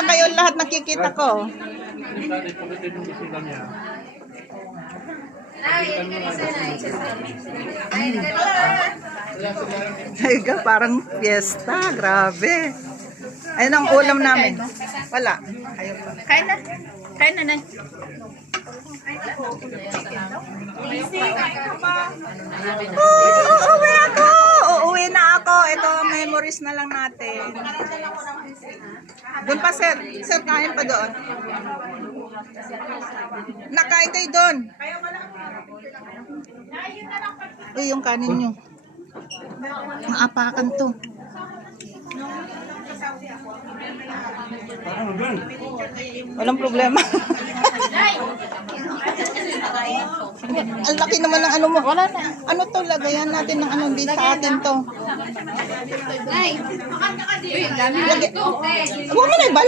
Basta kayo lahat nakikita ko. Ay, parang fiesta. Grabe. Ayun ang ulam namin. Wala. Ayaw pa. Kain na. Kain na na. Uuwi ako! Uuwi na ako. Ito ang memories na lang natin. Doon pa, sir. Sir, kain pa doon. Nakain kayo doon. Uy, yung kanin nyo. Maapakan to. Walang problema. Ang laki naman ng ano mo. Wala na. Ano to? Lagayan natin ng ano. Di sa atin to. Lagi. Huwag mo na ibalik.